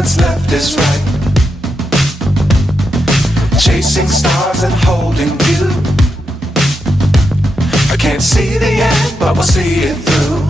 what's left is right. Chasing stars and holding you. I can't see the end, but we'll see it through.